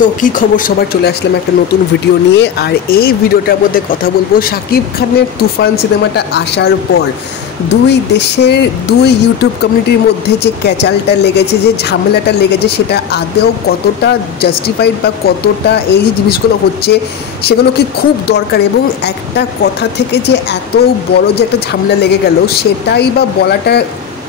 তো কি খবর সবার, চলে আসলাম একটা নতুন ভিডিও নিয়ে। আর এই ভিডিওটার মধ্যে কথা বলবো শাকিব খানের তুফান সিনেমাটা আসার পর দুই দেশের দুই ইউটিউব কমিউনিটির মধ্যে যে ক্যাচালটা লেগেছে, যে ঝামেলাটা লেগেছে, সেটা আদৌ কতটা জাস্টিফাইড বা কতটা এই যে জিনিসগুলো হচ্ছে সেগুলো কি খুব দরকার, এবং একটা কথা থেকে যে এত বড় যে একটা ঝামেলা লেগে গেল সেটাই বা বলাটা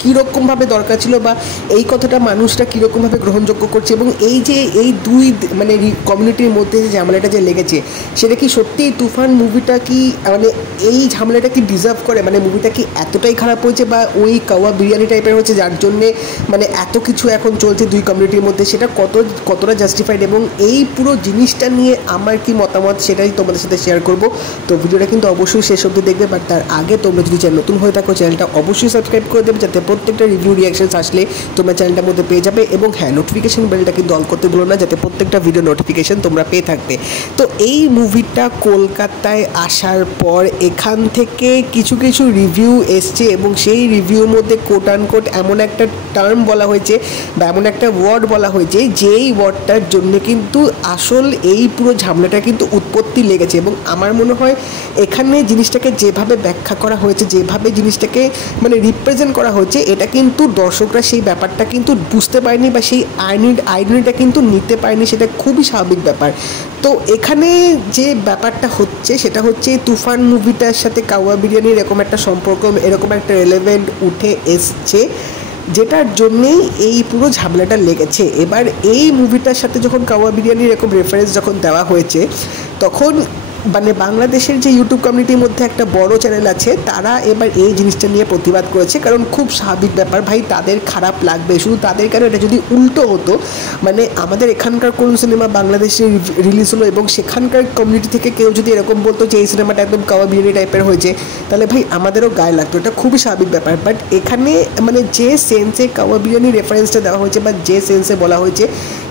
কীরকমভাবে দরকার ছিল, বা এই কথাটা মানুষরা কীরকমভাবে গ্রহণযোগ্য করছে, এবং এই যে এই দুই মানে কমিউনিটির মধ্যে যে ঝামেলাটা যে লেগেছে সেটা কি সত্যিই তুফান মুভিটা কি মানে এই ঝামেলাটা কি ডিজার্ভ করে, মানে মুভিটা কি এতটাই খারাপ হয়েছে বা ওই কাওয়া বিরিয়ানি টাইপের হচ্ছে যার জন্যে মানে এত কিছু এখন চলছে দুই কমিউনিটির মধ্যে, সেটা কতটা জাস্টিফাইড, এবং এই পুরো জিনিসটা নিয়ে আমার কি মতামত সেটাই তোমাদের সাথে শেয়ার করব। তো ভিডিওটা কিন্তু অবশ্যই শেষ অবধি দেখবে, বাট তার আগে তোমরা যদি চ্যানেল নতুন হয়ে থাকো চ্যানেলটা অবশ্যই সাবস্ক্রাইব করে দেবে, যাতে প্রত্যেকটা রিভিউ রিয়াকশনস আসলে তোমরা চ্যানেলটার মধ্যে পেয়ে যাবে। এবং হ্যাঁ, নোটিফিকেশন বেলটা কিন্তু অল করতে ভুলো না, যাতে প্রত্যেকটা ভিডিও নোটিফিকেশন তোমরা পেয়ে থাকবে। তো এই মুভিটা কলকাতায় আসার পর এখান থেকে কিছু কিছু রিভিউ এসছে, এবং সেই রিভিউর মধ্যে কোট আনকোট এমন একটা টার্ম বলা হয়েছে বা এমন একটা ওয়ার্ড বলা হয়েছে যেই ওয়ার্ডটার জন্য কিন্তু আসল এই পুরো ঝামেলাটা কিন্তু উৎপত্তি লেগেছে। এবং আমার মনে হয় এখানে জিনিসটাকে যেভাবে ব্যাখ্যা করা হয়েছে, যেভাবে জিনিসটাকে মানে রিপ্রেজেন্ট করা হয়েছে, এটা কিন্তু দর্শকরা সেই ব্যাপারটা কিন্তু বুঝতে পারেনি বা সেই আইডেন্টিটা কিন্তু নিতে পারেনি, সেটা খুবই স্বাভাবিক ব্যাপার। তো এখানে যে ব্যাপারটা হচ্ছে সেটা হচ্ছে তুফান মুভিটার সাথে কাওয়া বিরিয়ানির এরকম একটা সম্পর্ক, এরকম একটা রেলেভেন্ট উঠে এসছে যেটার জন্যেই এই পুরো ঝামেলাটা লেগেছে। এবার এই মুভিটার সাথে যখন কাওয়া বিরিয়ানির এরকম রেফারেন্স যখন দেওয়া হয়েছে, তখন মানে বাংলাদেশের যে ইউটিউব কমিউনিটির মধ্যে একটা বড় চ্যানেল আছে, তারা এবার এই জিনিসটা নিয়ে প্রতিবাদ করেছে, কারণ খুব স্বাভাবিক ব্যাপার ভাই, তাদের খারাপ লাগবে। শুধু তাদের কারণে এটা যদি উল্টো হতো, মানে আমাদের এখানকার কোন সিনেমা বাংলাদেশে রিলিজ হলো এবং সেখানকার কমিউনিটি থেকে কেউ যদি এরকম বলতো যে এই সিনেমাটা একদম কাওয়া বিরিয়ানি টাইপের হয়েছে, তাহলে ভাই আমাদেরও গায়ে লাগতো, এটা খুবই স্বাভাবিক ব্যাপার। বাট এখানে মানে যে সেন্সে কাওয়া বিরিয়ানি রেফারেন্সটা দেওয়া হয়েছে বা যে সেন্সে বলা হয়েছে,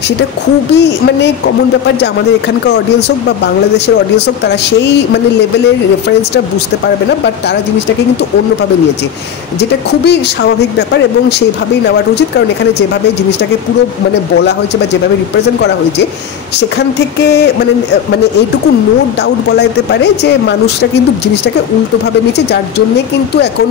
সেটা খুবই মানে কমন ব্যাপার যে আমাদের এখানকার অডিয়েন্স হোক বা বাংলাদেশের অডিয়েন্স হোক, তারা সেই মানে লেভেলের রেফারেন্সটা বুঝতে পারবে না, বাট তারা জিনিসটাকে কিন্তু অন্যভাবে নিয়েছে, যেটা খুবই স্বাভাবিক ব্যাপার এবং সেইভাবেই নেওয়াটা উচিত। কারণ এখানে যেভাবে জিনিসটাকে পুরো মানে বলা হয়েছে বা যেভাবে রিপ্রেজেন্ট করা হয়েছে, সেখান থেকে মানে মানে এইটুকু নো ডাউট বলা যেতে পারে যে মানুষরা কিন্তু জিনিসটাকে উল্টোভাবে নিয়েছে, যার জন্যে কিন্তু এখন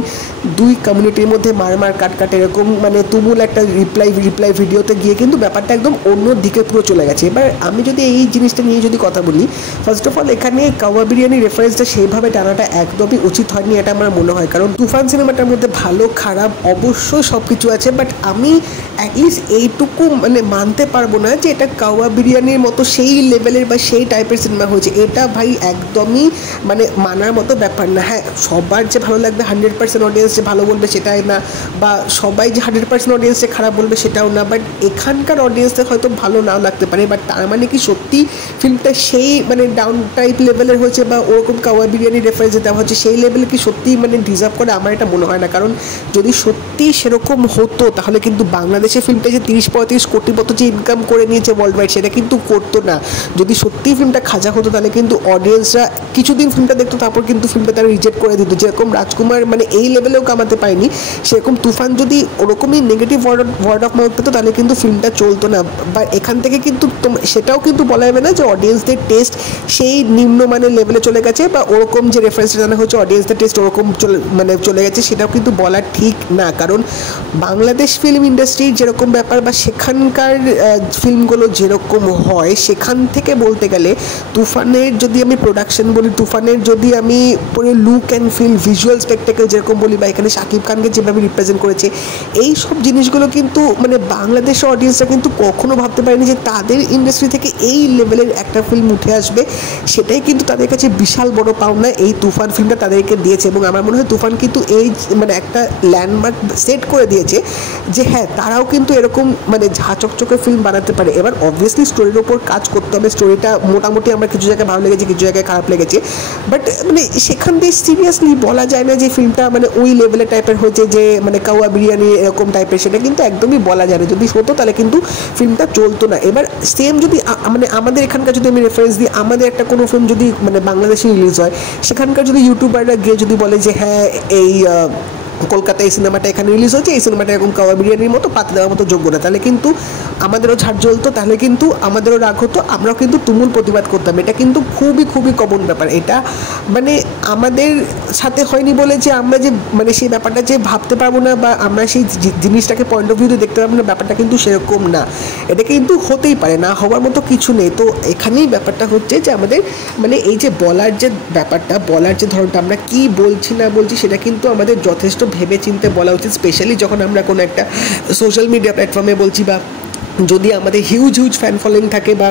দুই কমিউনিটির মধ্যে মার কাট এরকম মানে তুমুল একটা রিপ্লাই ভিডিওতে গিয়ে কিন্তু ব্যাপারটা একদম অন্য দিকে পুরো চলে গেছে। এবার আমি যদি এই জিনিসটা নিয়ে যদি কথা বলি, ফার্স্ট অফ অল এখানে কাওয়া বিরিয়ানি রেফারেন্সটা সেইভাবে টানাটা একদমই উচিত হয়নি, এটা আমার মনে হয়। কারণ তুফান সিনেমাটার মধ্যে ভালো খারাপ অবশ্যই সব কিছু আছে, বাট আমি অ্যাটলিস্ট এইটুকু মানে মানতে পারবো না যে এটা কাওয়া বিরিয়ানির মতো সেই লেভেলের বা সেই টাইপের সিনেমা হয়েছে। এটা ভাই একদমই মানে মানার মতো ব্যাপার না। হ্যাঁ, সবার যে ভালো লাগবে 100% অডিয়েন্স যে ভালো বলবে সেটাই না, বা সবাই যে 100% অডিয়েন্স যে খারাপ বলবে সেটাও না, বাট এখানকার অডিয়েন্সদের হয়তো ভালো নাও লাগতে পারে, বাট তার মানে কি সত্যি ফিল্মটা সেই মানে ডাউন টাইপ লেভেলের হয়েছে বা ওরকম কাওয়া বিরিয়ানি রেফারেন্স দেওয়া হচ্ছে সেই লেভেলে কি সত্যি মানে ডিজার্ভ করে? আমার এটা মনে হয় না। কারণ যদি সত্যি সেরকম হতো তাহলে কিন্তু বাংলাদেশের ফিল্মটা যে 30-35 কোটি মতো যে ইনকাম করে নিয়েছে ওয়ার্ল্ড ওয়াইড, সেটা কিন্তু করতো না। যদি সত্যিই ফিল্মটা খাজা হতো তাহলে কিন্তু অডিয়েন্সরা কিছুদিন ফিল্মটা দেখতো, তারপর কিন্তু ফিল্মটা তারা রিজেক্ট করে দিত। যেরকম রাজকুমার মানে এই লেভেলেও কামাতে পারেনি, সেরকম তুফান যদি ওরকমই নেগেটিভ ওয়ার্ড অফ মাউথ পেতো তাহলে কিন্তু ফিল্মটা চলতো না। বা এখান থেকে কিন্তু সেটাও কিন্তু বলা যাবে না যে অডিয়েন্সদের টেস্ট সেই নিম্নমানের লেভেলে চলে গেছে, বা ওরকম যে রেফারেন্সটা জানা হচ্ছে অডিয়েন্সদের টেস্ট ওরকম চলে গেছে, সেটাও কিন্তু বলা ঠিক না। কারণ বাংলাদেশ ফিল্ম ইন্ডাস্ট্রির যেরকম ব্যাপার বা সেখানকার ফিল্মগুলো যেরকম হয়, সেখান থেকে বলতে গেলে তুফানের যদি আমি প্রোডাকশন বলি, তুফানের যদি আমি পুরো look and feel visual spectacle যেরকম বলি, বা এখানে শাকিব খানকে যেভাবে রিপ্রেজেন্ট করেছে, এই সব জিনিসগুলো কিন্তু মানে বাংলাদেশের অডিয়েন্সরা কিন্তু কখনো ভাবতে পারেনি যে তাদের ইন্ডাস্ট্রি থেকে এই লেভেলের একটা ফিল্ম উঠে আসবে। সেটাই কিন্তু তাদের কাছে বিশাল বড় পাওনা এই তুফান ফিল্মটা তাদেরকে দিয়েছে। এবং আমার মনে হয় তুফান কিন্তু এই মানে একটা ল্যান্ডমার্ক সেট করে দিয়েছে যে হ্যাঁ, তারাও কিন্তু এরকম মানে ঝাঁচকচকে ফিল্ম বানাতে পারে। এবার অবভিয়াসলি স্টোরির ওপর কাজ করতে হবে, স্টোরিটা মোটামুটি আমার কিছু জায়গায় ভালো লেগেছে, কিছু জায়গায় খারাপ লেগেছে, বাট মানে সেখান দিয়ে সিরিয়াসলি বলা যায় না যে ফিল্মটা মানে ওই লেভেলের টাইপের হয়েছে যে মানে কাওয়া বিরিয়ানি এরকম টাইপের, সেটা কিন্তু একদমই বলা যায় না। যদি হতো তাহলে কিন্তু ফিল্মটা চলতো না। এবার সেম যদি মানে আমাদের এখানকার যদি আমি রেফারেন্স দিই, আমাদের একটা কোনো ফিল্ম যদি মানে বাংলাদেশে রিলিজ হয়, সেখানকার যদি ইউটিউবাররা গিয়ে যদি বলে যে হ্যাঁ এই কলকাতায় এই সিনেমাটা এখানে রিলিজ হচ্ছে, এই সিনেমাটা এরকম কাওয়া বিরিয়ানির মতো পাতে দেওয়ার মতো যোগ্য না, তাহলে কিন্তু আমাদেরও ঝাড় জ্বলতো, তাহলে কিন্তু আমাদেরও রাগ হতো, আমরাও কিন্তু তুমুল প্রতিবাদ করতাম। এটা কিন্তু খুবই খুবই কমন ব্যাপার। এটা মানে আমাদের সাথে হয়নি বলে যে আমরা যে মানে সেই ব্যাপারটা যে ভাবতে পারবো না বা আমরা সেই জিনিসটাকে পয়েন্ট অফ ভিউতে দেখতে পারবো না, ব্যাপারটা কিন্তু সেরকম না। এটা কিন্তু হতেই পারে, না হওয়ার মতো কিছু নেই। তো এখানেই ব্যাপারটা হচ্ছে যে আমাদের মানে এই যে বলার যে ব্যাপারটা, বলার যে ধরনটা, আমরা কি বলছি না বলছি সেটা কিন্তু আমাদের যথেষ্ট ভেবে চিন্তে বলা উচিত, স্পেশালি যখন আমরা কোনো একটা সোশ্যাল মিডিয়া প্ল্যাটফর্মে বলছি, বা যদি আমাদের হিউজ হিউজ ফ্যান ফলোয়িং থাকে বা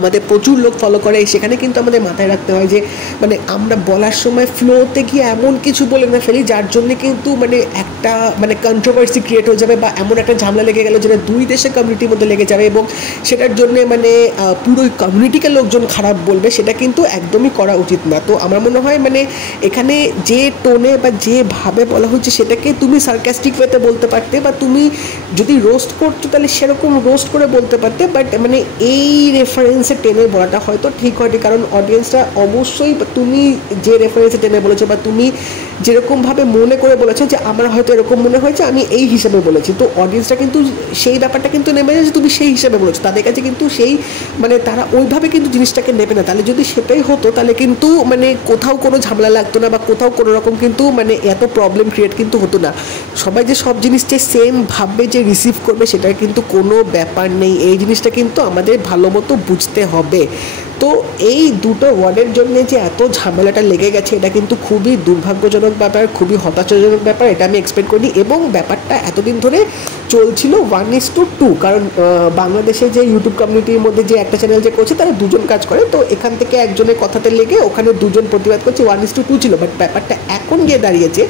আমাদের প্রচুর লোক ফলো করে, সেখানে কিন্তু আমাদের মাথায় রাখতে হয় যে মানে আমরা বলার সময় ফ্লোতে গিয়ে এমন কিছু বলে না ফেলি যার জন্য কিন্তু মানে একটা মানে কন্ট্রোভার্সি ক্রিয়েট হয়ে যাবে, বা এমন একটা ঝামেলা লেগে গেল যেটা দুই দেশের কমিউনিটির মধ্যে লেগে যাবে এবং সেটার জন্য মানে পুরো কমিউনিটিকে লোকজন খারাপ বলবে, সেটা কিন্তু একদমই করা উচিত না। তো আমার মনে হয় মানে এখানে যে টোনে বা যেভাবে বলা হচ্ছে সেটাকে তুমি সার্কাস্টিক ওয়েতে বলতে পারতে, বা তুমি যদি রোস্ট করছো তাহলে সেরকম রোস্ট করে বলতে পারতে, বাট মানে এই রেফারেন্সে টেনে বলাটা হয়তো ঠিক হয়নি, কারণ অডিয়েন্সরা অবশ্যই তুমি যে রেফারেন্সে টেনে বলেছো বা তুমি যেরকমভাবে মনে করে বলেছো যে আমার হয়তো এরকম মনে হয়েছে আমি এই হিসাবে বলেছি, তো অডিয়েন্সরা কিন্তু সেই ব্যাপারটা কিন্তু নেবে না যে তুমি সেই হিসাবে বলেছো, তাদের কাছে কিন্তু সেই মানে তারা ওইভাবে কিন্তু জিনিসটাকে নেবে না। তাহলে যদি সেটাই হতো তাহলে কিন্তু মানে কোথাও কোনো ঝামেলা লাগতো না, বা কোথাও কোনো রকম কিন্তু মানে এত প্রবলেম ক্রিয়েট কিন্তু হতো না। সবাই যে সব জিনিসটা সেম ভাববে যে রিসিভ করবে সেটার কিন্তু কোনো ব্যাপার নেই। এই জিনিসটা কিন্তু আমাদের ভালো মতো বুঝতে হবে। তো এই দুটো ওয়ার্ডের জন্য যে এত ঝামেলাটা লেগে গেছে এটা কিন্তু খুবই দুর্ভাগ্যজনক ব্যাপার, খুবই হতাশাজনক ব্যাপার। এটা আমি এক্সপেক্ট করিনি, এবং ব্যাপারটা এতদিন ধরে চলছিল 1:2, কারণ বাংলাদেশে যে ইউটিউব কমিউনিটির মধ্যে যে একটা চ্যানেল যে করছে তারা দুজন কাজ করে, তো এখান থেকে একজনের কথাতে লেগে ওখানে দুজন প্রতিবাদ করছে, 1:2 ছিল। বাট ব্যাপারটা এখন গিয়ে দাঁড়িয়েছে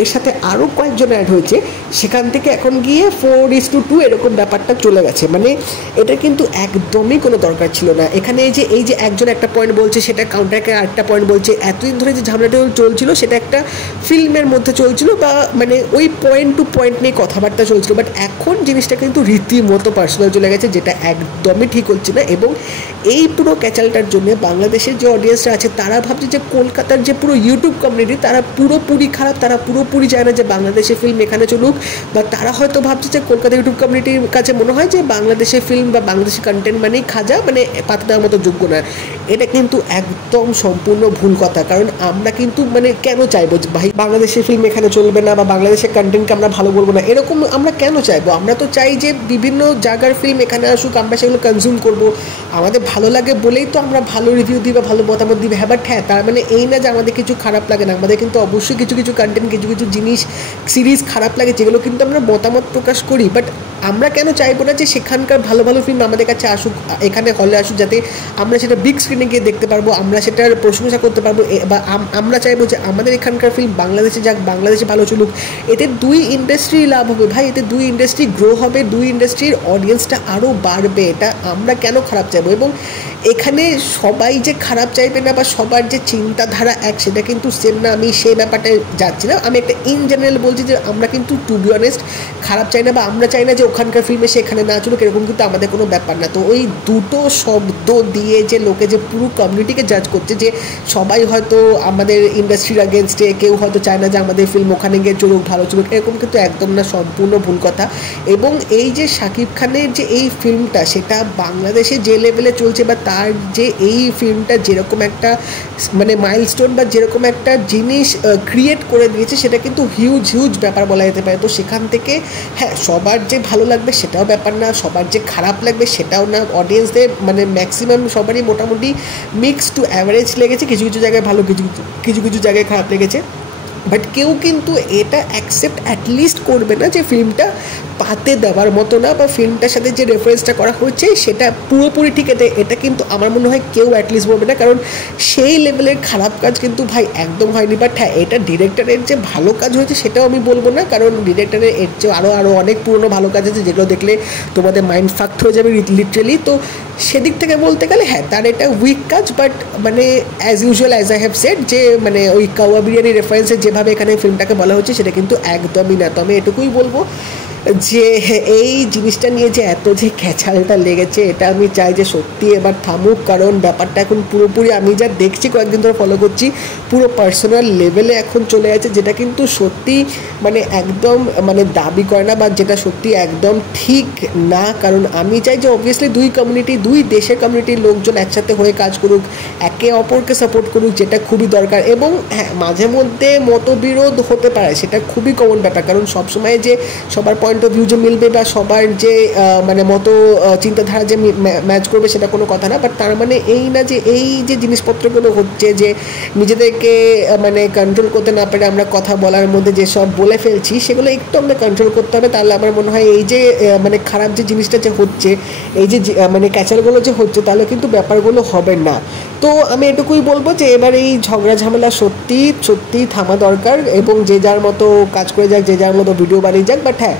এর সাথে আরও কয়েকজন অ্যাড হয়েছে, সেখান থেকে এখন গিয়ে 4:2 এরকম ব্যাপারটা চলে গেছে। মানে এটা কিন্তু একদমই কোনো দরকার ছিল না। এখানে এই যে একজন একটা পয়েন্ট বলছে সেটা কাউন্টারকে আরেকটা পয়েন্ট বলছে, এতদিন ধরে যে ঝামেলাটা চলছিল সেটা একটা ফিল্মের মধ্যে চলছিল, বা মানে ওই পয়েন্ট টু পয়েন্ট নিয়ে কথাবার্তা চলছিল। বাট এখন জিনিসটা কিন্তু রীতিমতো পার্সোনাল চলে গেছে, যেটা একদমই ঠিক হচ্ছে না। এবং এই পুরো ক্যাচালটার জন্য বাংলাদেশের যে অডিয়েন্সরা আছে তারা ভাবছে যে কলকাতার যে পুরো ইউটিউব কমিউনিটি তারা পুরোপুরি খারাপ, তারা পুরোপুরি চায় না যে বাংলাদেশের ফিল্ম এখানে চলুক, বা তারা হয়তো ভাবছে যে কলকাতা ইউটিউব কমিউনিটির কাছে মনে হয় যে বাংলাদেশের ফিল্ম বা বাংলাদেশের কন্টেন্ট মানেই খাজা, মানে পাতা দেওয়ার মতো যোগ্য না। এটা কিন্তু একদম সম্পূর্ণ ভুল কথা, কারণ আমরা কিন্তু মানে কেন চাইবো যে ভাই বাংলাদেশের ফিল্ম এখানে চলবে না বা বাংলাদেশের কন্টেন্টকে আমরা ভালো বলবো না, এরকম আমরা কেন চাইবো? আমরা তো চাই যে বিভিন্ন জায়গার ফিল্ম এখানে আসুক, আমরা সেগুলো কনজিউম করবো, আমাদের ভালো লাগে বলেই তো আমরা ভালো রিভিউ দিই বা ভালো মতামত দিই। হ্যাঁ, বাট হ্যাঁ তার মানে এই না যে আমাদের কিছু খারাপ লাগে না, আমাদের কিন্তু অবশ্যই কিছু কিছু কন্টেন্ট, কিছু কিছু জিনিস সিরিজ খারাপ লাগে যেগুলো কিন্তু আমরা মতামত প্রকাশ করি। বাট আমরা কেন চাইবো না যে সেখানকার ভালো ভালো ফিল্ম আমাদের কাছে আসুক, এখানে হলে আসুক, যাতে আমরা সেটা বিগ স্ক্রিনে গিয়ে দেখতে পারবো, আমরা সেটার প্রশংসা করতে পারবো, বা আমরা চাইবো যে আমাদের এখানকার ফিল্ম বাংলাদেশে যাক, বাংলাদেশে ভালো চলুক। এতে দুই ইন্ডাস্ট্রি লাভ হবে ভাই, এতে দুই ইন্ডাস্ট্রি গ্রো হবে, দুই ইন্ডাস্ট্রির অডিয়েন্সটা আরও বাড়বে। এটা আমরা কেন খারাপ চাইবো? এবং এখানে সবাই যে খারাপ চাইবে না বা সবার যে চিন্তাধারা এক সেটা কিন্তু সেম না, আমি সেই ব্যাপারটায় যাচ্ছি না। আমি একটা ইন জেনারেল বলছি যে আমরা কিন্তু টু বি অনেস্ট খারাপ চাই না, বা আমরা চাই না যে ওখানকার ফিল্মে সে এখানে না চলুক, এরকম কিন্তু আমাদের কোনো ব্যাপার না। তো ওই দুটো শব্দ দিয়ে যে লোকে যে পুরো কমিউনিটিকে জাজ করছে যে সবাই হয়তো আমাদের ইন্ডাস্ট্রির আগেনস্টে, কেউ হয়তো চায় না যে আমাদের ফিল্ম ওখানে গিয়ে চলুক, ভালো চলুক, এরকম কিন্তু একদম না, সম্পূর্ণ ভুল কথা। এবং এই যে শাকিব খানের যে এই ফিল্মটা সেটা বাংলাদেশে যে লেভেলে চলছে, বা তার যে এই ফিল্মটা যেরকম একটা মানে মাইলস্টোন বা যেরকম একটা জিনিস ক্রিয়েট করে দিয়েছে সেটা কিন্তু হিউজ হিউজ ব্যাপার বলা যেতে পারে। তো সেখান থেকে হ্যাঁ সবার যে ভালো লাগবে সেটাও ব্যাপার না, সবার যে খারাপ লাগবে সেটাও না। অডিয়েন্সদের মানে ম্যাক্সিমাম সবারই মোটামুটি মিক্স টু অ্যাভারেজ লেগেছে, কিছু কিছু জায়গায় ভালো, কিছু কিছু জায়গায় খারাপ লেগেছে। বাট কেউ কিন্তু এটা অ্যাকসেপ্ট অ্যাটলিস্ট করবে না যে ফিল্মটা পাতে দেওয়ার মতো না, বা ফিল্মটার সাথে যে রেফারেন্সটা করা হচ্ছে সেটা পুরোপুরি ঠিক আছে, এটা কিন্তু আমার মনে হয় কেউ অ্যাটলিস্ট বলবে না, কারণ সেই লেভেলের খারাপ কাজ কিন্তু ভাই একদম হয়নি। বাট হ্যাঁ এটা ডিরেক্টরের যে ভালো কাজ হয়েছে সেটাও আমি বলবো না, কারণ ডিরেক্টরের এর চেয়ে আরও অনেক পুরনো ভালো কাজ আছে যেগুলো দেখলে তোমাদের মাইন্ড ফাক্ট হয়ে যাবে লিটারেলি। তো সেদিক থেকে বলতে গেলে হ্যাঁ তার এটা উইক কাজ, বাট মানে as usual as I have said যে মানে ওই কাওয়া বিরিয়ানি রেফারেন্সে যেভাবে এখানে ফিল্মটাকে বলা হচ্ছে সেটা কিন্তু একদমই না। তো আমি এটুকুই বলবো যে এই জিনিসটা নিয়ে যে এত যে ক্যাচালটা লেগেছে, এটা আমি চাই যে সত্যি এবার থামুক, কারণ ব্যাপারটা এখন পুরোপুরি আমি যা দেখছি কয়েকদিন ধরে ফলো করছি পুরো পার্সোনাল লেভেলে এখন চলে গেছে, যেটা কিন্তু সত্যি মানে একদম মানে দাবি করে না, বা যেটা সত্যি একদম ঠিক না। কারণ আমি চাই যে অবভিয়াসলি দুই দেশের কমিউনিটির লোকজন একসাথে হয়ে কাজ করুক, একে অপরকে সাপোর্ট করুক, যেটা খুবই দরকার। এবং হ্যাঁ, মাঝে মধ্যে মতবিরোধ হতে পারে, সেটা খুবই কমন ব্যাপার, কারণ সবসময় যে সবার পয়েন্ট অফ ভিউ যে মিলবে বা সবার যে মানে মতো চিন্তাধারা যে ম্যাচ করবে সেটা কোনো কথা না। বাট তার মানে এই না যে এই যে জিনিসপত্রগুলো হচ্ছে, যে নিজেদেরকে মানে কন্ট্রোল করতে না পেরে আমরা কথা বলার মধ্যে যেসব বলে ফেলছি, সেগুলো একটু আমরা কন্ট্রোল করতে হবে। তাহলে আমার মনে হয় এই যে মানে খারাপ যে জিনিসটা যে হচ্ছে, এই যে মানে ক্যাচালগুলো যে হচ্ছে, তাহলে কিন্তু ব্যাপারগুলো হবে না। তো আমি এটুকুই বলবো যে এবার এই ঝগড়া ঝামেলা সত্যি সত্যি থামা দরকার, এবং যে যার মতো কাজ করে যাক, যে যার মতো ভিডিও বানিয়ে যাক। বাট হ্যাঁ,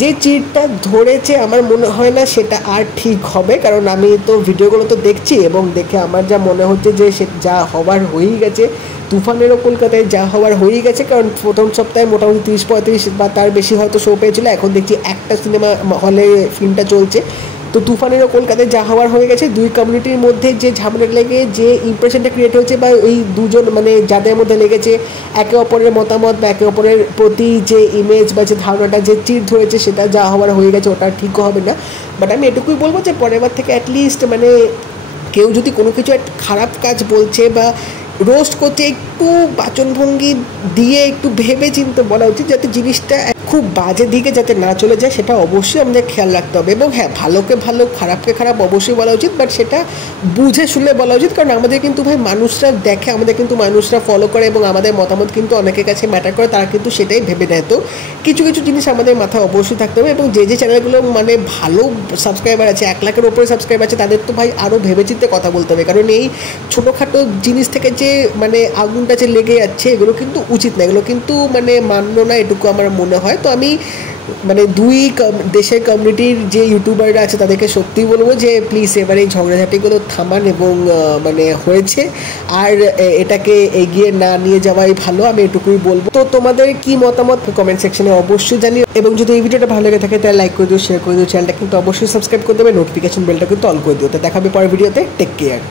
যে চিটটা ধরেছে আমার মনে হয় না সেটা আর ঠিক হবে, কারণ আমি তো ভিডিওগুলো তো দেখছি এবং দেখে আমার যা মনে হচ্ছে যে সে যা হওয়ার হয়েই গেছে। তুফানেরও কলকাতায় যা হওয়ার হয়েই গেছে, কারণ প্রথম সপ্তাহে মোটামুটি 30-35 বা তার বেশি হয়তো শো পেয়েছিল, এখন দেখছি একটা সিনেমা হলে ফিল্মটা চলছে। তো তুফানেরও কলকাতায় যা হওয়ার হয়ে গেছে। দুই কমিউনিটির মধ্যে যে ঝামেলা লেগে যে ইমপ্রেশনটা ক্রিয়েট হয়েছে, বা এই দুজন মানে যাদের মধ্যে লেগেছে একে অপরের মতামত বা একে অপরের প্রতি যে ইমেজ বা যে ধারণাটা যে চিড় ধরেছে, সেটা যা হওয়ার হয়ে গেছে, ওটা ঠিকও হবে না। বাট আমি এটুকুই বলবো যে পরের বার থেকে অ্যাটলিস্ট মানে কেউ যদি কোনো কিছু একটা খারাপ কাজ বলছে বা রোস্ট করছে, একটু বাচনভঙ্গি দিয়ে একটু ভেবে চিন্তে বলা উচিত, যাতে জিনিসটা খুব বাজে দিকে যাতে না চলে যায়, সেটা অবশ্যই আমাদের খেয়াল রাখতে হবে। এবং হ্যাঁ, ভালোকে ভালো খারাপকে খারাপ অবশ্যই বলা উচিত, বাট সেটা বুঝে শুনে বলা উচিত। কারণ আমাদের কিন্তু ভাই মানুষরা দেখে, আমাদের কিন্তু মানুষরা ফলো করে, এবং আমাদের মতামত কিন্তু অনেকের কাছে ম্যাটার করে, তারা কিন্তু সেটাই ভেবে নেয়। তো কিছু কিছু জিনিস আমাদের মাথায় অবশ্যই থাকতে হবে। এবং যে যে চ্যানেলগুলো মানে ভালো সাবস্ক্রাইবার আছে, 1 লাখের ওপরে সাবস্ক্রাইবার আছে, তাদের তো ভাই আরও ভেবেচিন্তে কথা বলতে হবে, কারণ এই ছোটোখাটো জিনিস থেকে যে মানে আগুনটা যে লেগে যাচ্ছে, এগুলো কিন্তু উচিত না, এগুলো কিন্তু মানে মান্য না, এটুকু আমার মনে হয়। তো আমি মানে দুই দেশের কমিউনিটির যে ইউটিউবাররা আছে তাদেরকে সত্যিই বলবো যে প্লিজ এবার এই ঝগড়াঝাটিগুলো থামান, এবং মানে হয়েছে আর এটাকে এগিয়ে না নিয়ে যাওয়াই ভালো, আমি এটুকুই বলবো। তো তোমাদের কি মতামত কমেন্ট সেকশনে অবশ্যই জানিও, এবং যদি এই ভিডিওটা ভালো লেগে থাকে তাহলে লাইক করে দিও, শেয়ার করে দিও, চ্যানেলটা কিন্তু অবশ্যই সাবস্ক্রাইব করে দেবে, নোটিফিকেশন বেলটা কিন্তু অল করে দিও। তো দেখাবে পরের ভিডিওতে, টেক কেয়ার।